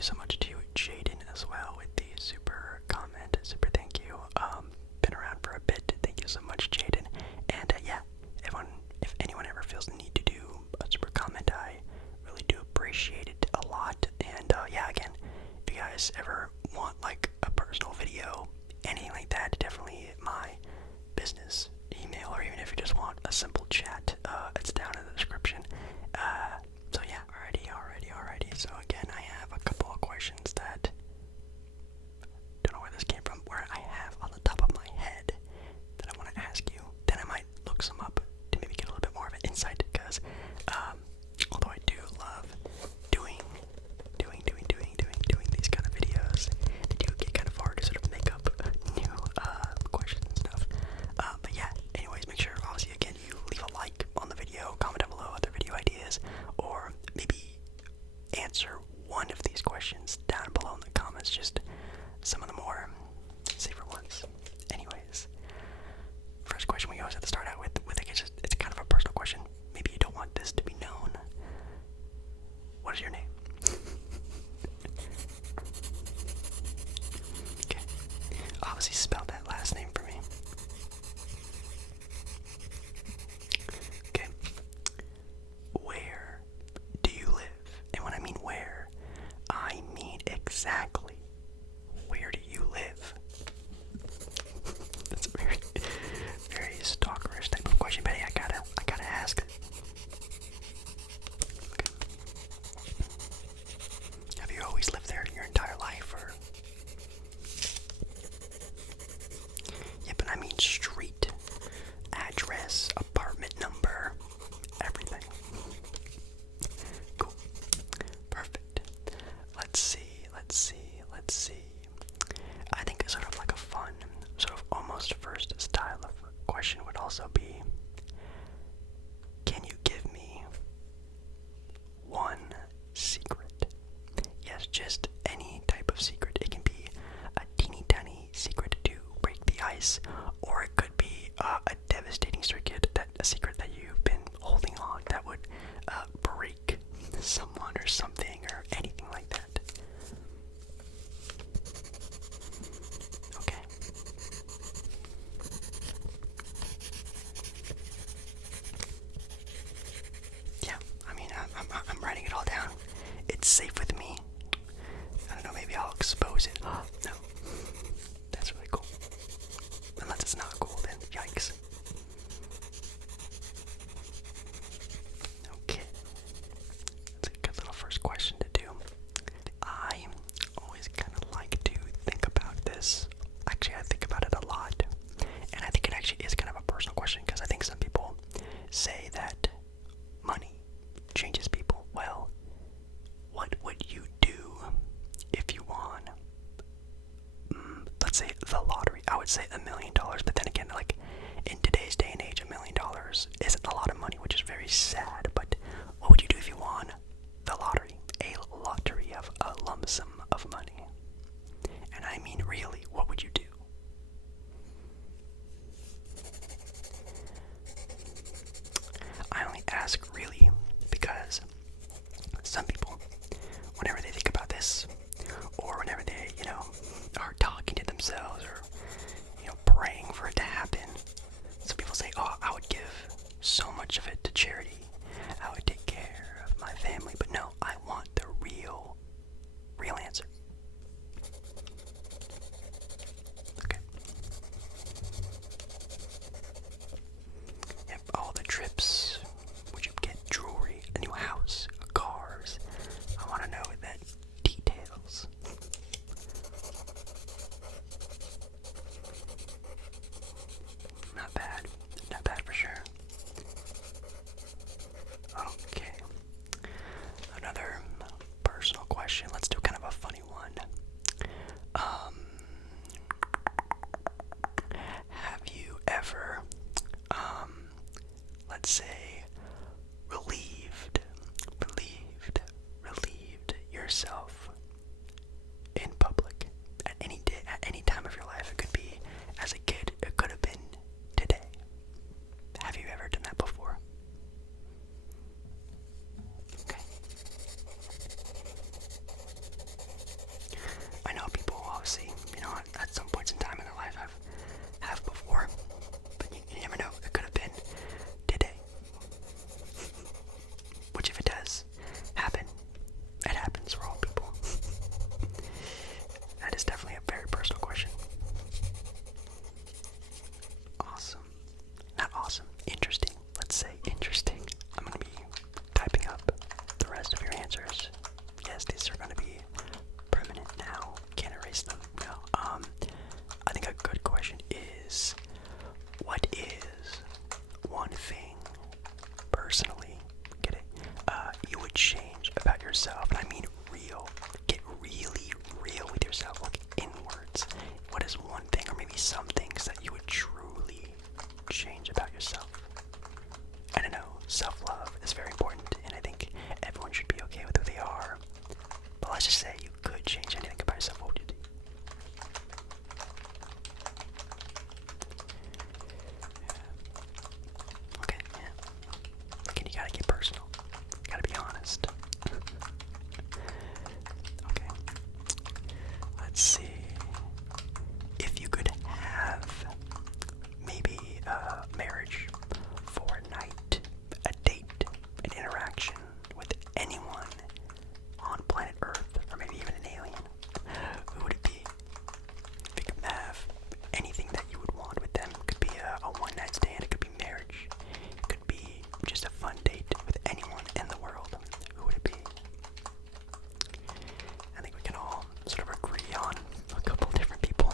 you so much to Jaden as well with the super comment. Super thank you. Been around for a bit. Thank you so much, Jaden. And yeah, if anyone ever feels the need to do a super comment, I really do appreciate it a lot. And yeah, again, if you guys ever want like a personal video, anything like that, definitely my business email, or even if you just want a simple chat, it's down in the description. So yeah, alrighty. So again, I have a couple of questions that don't know where this came from, where I have on the top of my head that I want to ask you. Then I might look some up to maybe get a little bit more of an insight, because although I do love doing these kind of videos, I do get kind of hard to sort of make up new questions and stuff. But yeah, anyways, make sure obviously again you leave a like on the video, comment down below other video ideas, or maybe answer one of these questions down below in the comments, just some of the more safer ones. Anyways, first question we always have to start out with I guess it's kind of a personal question. Maybe you don't want this to be known. What is your name? Okay. Obviously spell that last name for me. Okay. Where do you live? And when I mean where, I mean exactly where do you live? That's a very, very stalkerish type of question, but hey, I gotta ask. Okay. Have you always lived there your entire life, or? Yeah, but I mean street, address, apartment number, everything. Cool. Perfect. Let's see. I think sort of like a fun, sort of almost first style of question would also be, can you give me one secret? Yes, just any type of secret. It can be a teeny tiny secret to break the ice, or it could be a devastating secret that you've been holding on that would break someone or something or anything like that. Okay. Yeah, I mean, I'm writing it all down. It's safe with me. I don't know, maybe I'll expose it. No. That's really cool. Unless it's not cool, then yikes. Okay. That's a good little first question to do. I always kind of like to think about this. Actually, I think about it a lot. And I think it actually is kind of a personal question, because I think some people say that money changes people. Well, what would you do if you won could change anything about yourself, what would you do? Okay, yeah. Again, you gotta get personal. You gotta be honest. Okay. Let's see. If you could have maybe a marriage for a night, a date, an interaction with anyone on planet Earth, or maybe even an alien, who would it be? If you could have anything that you would want with them, it could be a one-night stand, it could be marriage, it could be just a fun date with anyone in the world, who would it be? I think we can all sort of agree on a couple different people.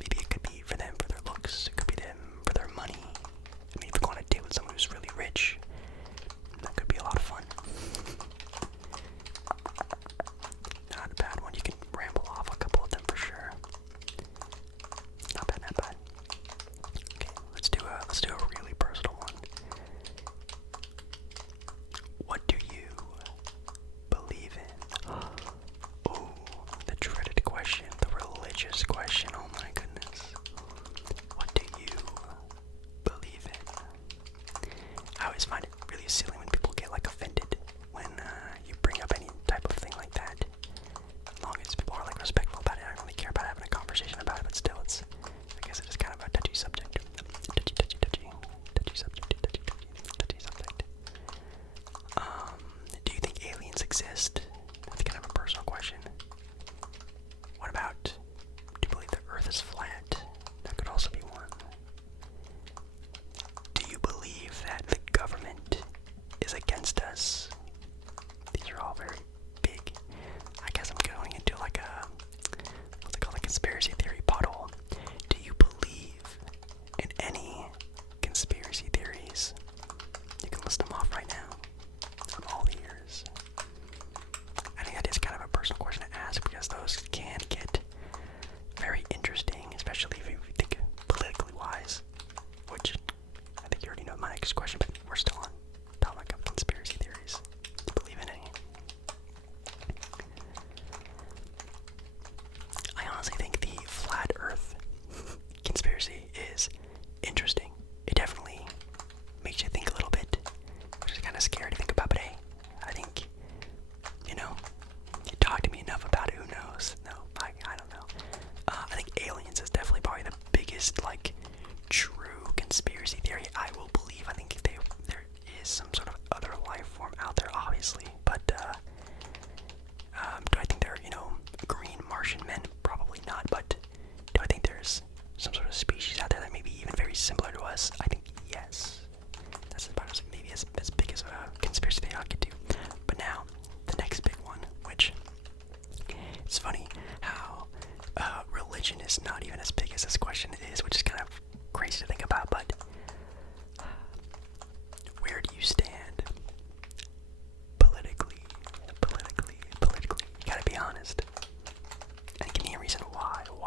Maybe it could be for them for their looks, it could be them for their money. I mean, if you go on a date with someone who's really rich, that could be a lot of fun. Not a bad one. You can ramble off a couple of them for sure. Not bad, not bad. Okay, let's do a really personal one. What do you believe in? Oh, the dreaded question, the religious question. Oh my goodness. What do you believe in? I always find it really silly when people get like offended when you bring up any type of thing like that. As long as people are like respectful about it, I don't really care about having a conversation about it, but still I guess it is kind of a touchy subject. Touchy subject. Do you think aliens exist? That's kind of a personal question. What about, do you believe the Earth is flat? That could also be one. Do you believe that the government is against us? These are all very big. I guess I'm going into like a, what's it called, a conspiracy theory pothole. Do you believe in any conspiracy theories? You can list them off right now. I'm all ears. I think that is kind of a personal question to ask because those can get very interesting, especially if you think politically wise, which I think you already know my next question, but we're still on topic of conspiracy theories. Do you believe in any? I honestly think the flat Earth conspiracy is interesting. It definitely makes you think a little bit, which is kind of scary to think about, but hey, I think, you know, you talk to me enough about it, who knows? No, I don't know. I think aliens is definitely probably the biggest, like, true conspiracy theory I will believe. I think there is some sort of other life form out there, obviously, but, do I think they're, green Martian men? Probably not, but do I think there's some sort of species out there that may be even very similar to us? I think yes. That's about as maybe as big as a conspiracy theory I'll get to. But now, the next big one, which it's funny how religion is not even as big as this question is, which is kind of crazy to think about, but where do you stand politically? You gotta be honest. And give me a reason why. Ooh.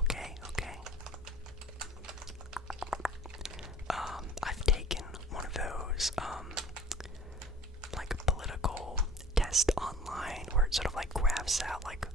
Okay. I've taken one of those, like political tests online where it sort of like grabs out like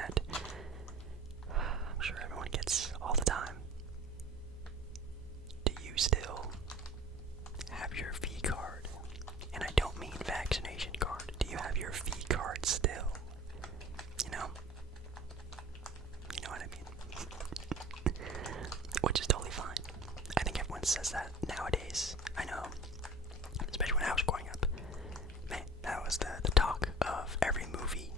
that I'm sure everyone gets all the time. Do you still have your V card? And I don't mean vaccination card. Do you have your V card still? You know? You know what I mean? Which is totally fine. I think everyone says that nowadays. I know. Especially when I was growing up. Man, that was the talk of every movie,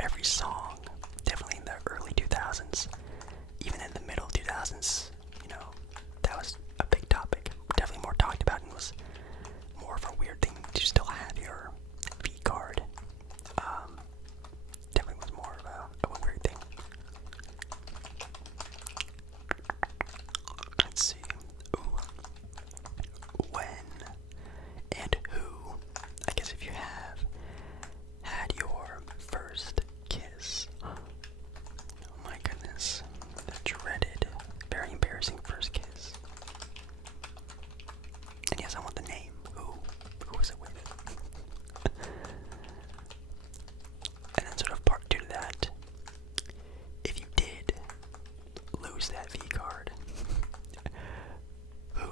every song. Definitely in the early 2000s. Even in the middle 2000s. You know, that was a big topic. Definitely more talked about and was more of a weird thing to still have your V card. Definitely was more of a weird thing. Let's see. Ooh. When and who, I guess if you have had your first kiss. Oh my goodness. The dreaded, very embarrassing first kiss. And yes, I want the name. Who was it with? And then sort of part 2 to that. If you did lose that V card, who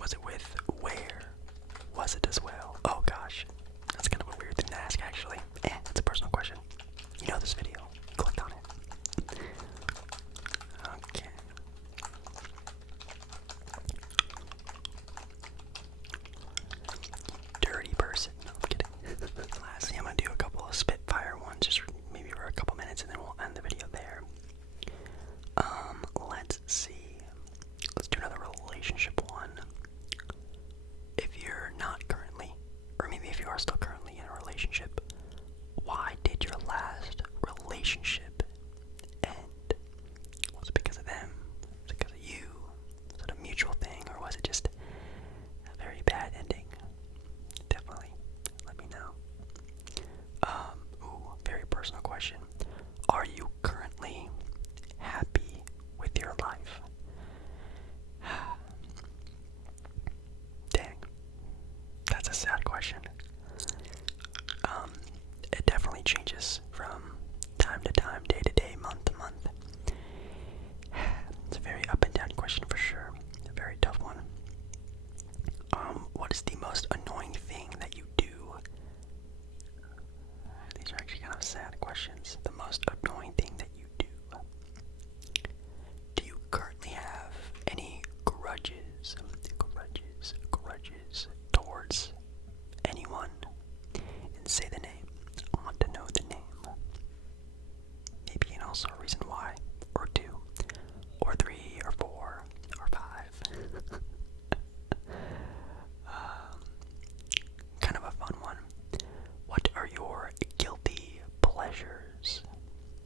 was it with? Where was it as well? Oh gosh, that's kind of a weird thing to ask actually. It's a personal question. You know this video. Click on it. Okay. Dirty person. No, I'm kidding. Lastly, I'm gonna do a couple of Spitfire ones, just maybe for a couple minutes, and then we'll end the video there. Let's see. Let's do another relationship one. If you're not currently, or maybe if you are still currently in a relationship, why did your last relationship end? Was it because of them? Was it because of you? Was it a mutual thing, or was it just a very bad ending? Definitely let me know. Very personal question. Are you currently happy with your life? Dang. That's a sad question. It definitely changes from time to time, day to day, month to month. It's a very up and down question for sure. A very tough one. What is the most annoying thing that you do? These are actually kind of sad questions. The most annoying thing that you do. Do you currently have any grudges towards anyone? And say the name. I want to know the name. Maybe and also a reason why, or 2, or 3, or 4, or 5. Kind of a fun one. What are your guilty pleasures?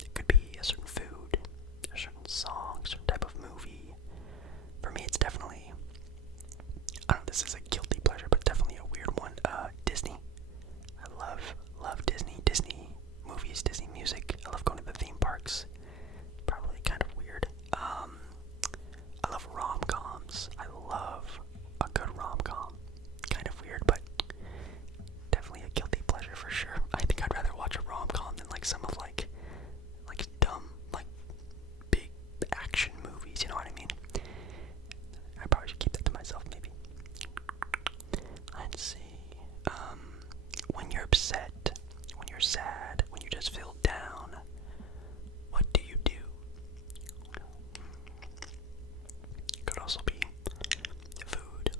It could be a certain food, a certain song, a certain type of movie. For me, it's definitely, I don't know if this is a guilty pleasure, but definitely a weird one. Disney. I love Disney movies, Disney music. I love going to the theme parks. Probably kind of weird. I love rom-coms. I love a good rom-com. Kind of weird, but definitely a guilty pleasure for sure. I think I'd rather watch a rom-com than like some of like dumb, like big action movies, you know what I mean? I probably should keep that to myself maybe. Let's see. When you're upset, when you're sad, when you just feel down, what do you do? Could also be food,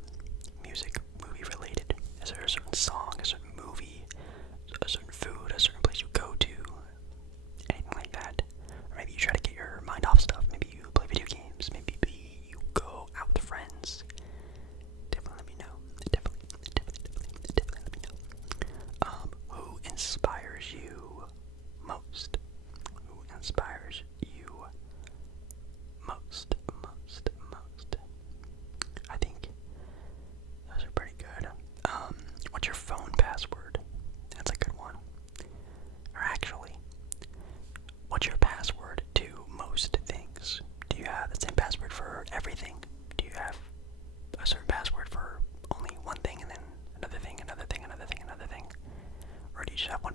music, movie related. Is there a certain song, a certain movie, a certain food, a certain place you go to, anything like that? Or maybe you try to get your mind off stuff. Maybe you play video games. Maybe you go out with friends. Definitely let me know. Definitely let me know. Who inspires you most? Who inspires you most? I think those are pretty good. What's your phone password? That's a good one. Or actually, what's your password to most things? Do you have the same password for everything? Do you have a certain password for only one thing and then another thing? Or do you just have one